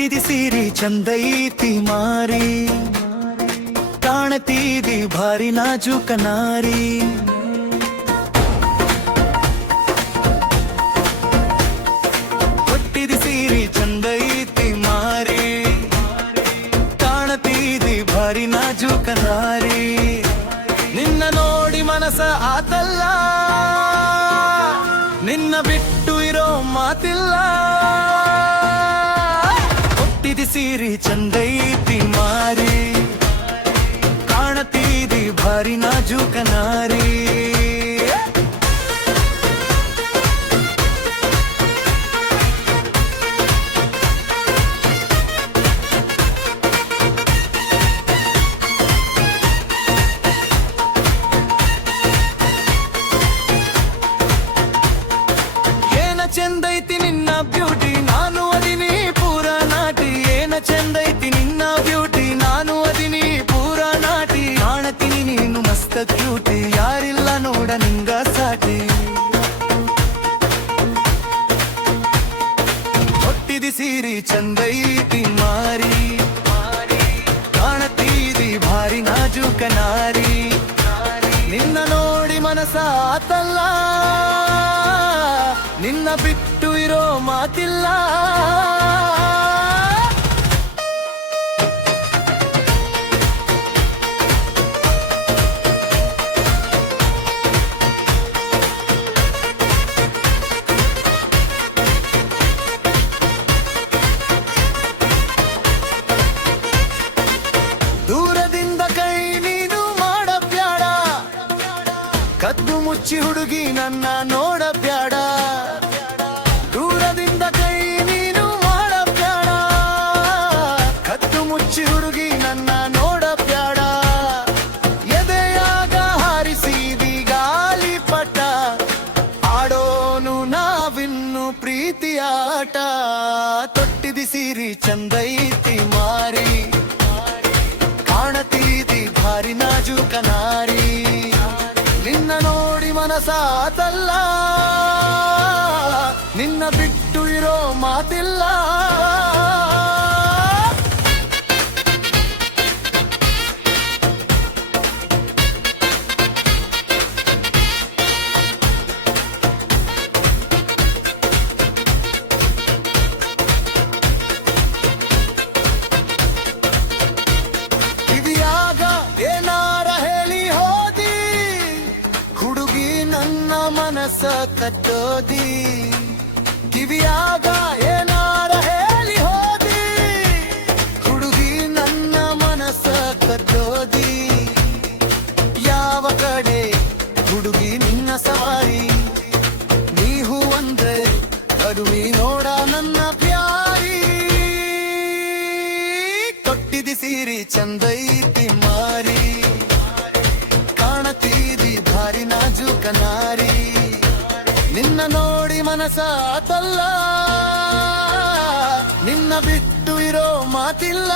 ತೊಟ್ಟಿದಿ ಸೀರಿ ಚಂದೈತಿ ಮಾರಿ, ಕಾಣತೀದಿ ಭಾರಿ ನಾಜೂಕ ನಾರಿ. ತೊಟ್ಟಿದಿ ಸೀರಿ ಚಂದೈತಿ ಮಾರಿ, ಕಾಣತೀದಿ ಭಾರಿ ನಾಜೂಕ ನಾರಿ. ನಿನ್ನ ನೋಡಿ ಮನಸ ಆತಲ್ಲ, ನಿನ್ನ ಬಿಟ್ಟು ಇರೋ ಮಾತಿಲ್ಲ. ತೊಟ್ಟಿದಿ ಸೀರಿ ಚಂದೈತಿ ಮಾರಿ, ಕಾಣತೀದಿ ಭಾರಿ ನಾಜೂಕ ನಾರಿ. ಚಂದೈತಿ ನಿನ್ನ ಬ್ಯೂಟಿ, ನಾನು ಅದಿನಿ ಪೂರ ನಾಟಿ. ಏನ ಚಂದೈತಿ ನಿನ್ನ ಬ್ಯೂಟಿ, ನಾನು ಅದಿನಿ ಪೂರ ನಾಟಿ. ಕಾಣತೀನಿ ನೀನು ಮಸ್ತ ಕ್ಯೂಟಿ, ಯಾರಿಲ್ಲ ನೋಡ ನಿಂಗ ಸಾಟಿ. ತೊಟ್ಟಿದಿ ಸೀರಿ ಚಂದೈತಿ ಮಾರಿ, ಕಾಣತೀದಿ ಭಾರಿ ನಾಜೂಕ ನಾರಿ. ನಿನ್ನ ನೋಡಿ ಮನಸ ಆತಲ್ಲ, ನಿನ್ನ ಬಿಟ್ಟು ಇರೋ ಮಾತಿಲ್ಲ. ದೂರದಿಂದ ಕೈ ನೀನು ಮಾಡಬ್ಯಾಡ, ಕದ್ದು ಮುಚ್ಚಿ ಹುಡುಗಿ ನನ್ನ ನೋಡಬ್ಯಾಡ. ದೂರದಿಂದ ಕೈ ನೀನು ಮಾಡಬ್ಯಾಡ, ಕದ್ದು ಮುಚ್ಚಿ ಹುಡುಗಿ ನನ್ನ ನೋಡಬ್ಯಾಡ. ಎದೆಯಾಗ ಹಾರಿಸಿದಿ ಗಾಳಿಪಟ, ಆಡೋನು ನಾವಿನ್ನು ಪ್ರೀತಿಯಾಟ. ತೊಟ್ಟಿದಿ ಸೀರಿ ಚಂದೈತಿ ಮಾರಿ, ಕಾಣತೀದಿ ಭಾರಿ ನಾಜೂಕ ನಾರಿ. ನಿನ್ನ ನೋಡಿ ಮನಸ ಆತಲ್ಲ, ನಿನ್ನ ಬಿಟ್ಟು ಇರೋ ಮಾತಿಲ್ಲ. ಕಿವಿಯಾಗ ಏನಾರ ಹೇಳಿ ಹೋದಿ, ಹುಡುಗಿ ನನ್ನ ಮನಸ್ಸ ಕಟ್ಟೋದಿ. ಕಿವಿಯಾಗ ಏನಾರ ಹೇಳಿ ಹೋದಿ, ಹುಡುಗಿ ನನ್ನ ಮನಸ್ಸ ಕಟ್ಟೋದಿ. ಯಾವ ಕಡೆ ಹುಡುಗಿ ನಿನ್ನ ಸವಾರಿ, ನೀಹು ಅಂದ್ರೆ ಅಡುವಿ ನೋಡ ನನ್ನ ಪ್ಯಾರಿ. ತೊಟ್ಟಿದಿ ಸೀರಿ ಚಂದೈತಿ ಮಾರಿ, ಕಾಣತೀದಿ ಭಾರಿ ನಾಜೂಕ ನಾರಿ. ನಿನ್ನ ನೋಡಿ ಮನಸ ಆತಲ್ಲ, ನಿನ್ನ ಬಿಟ್ಟು ಇರೋ ಮಾತಿಲ್ಲ.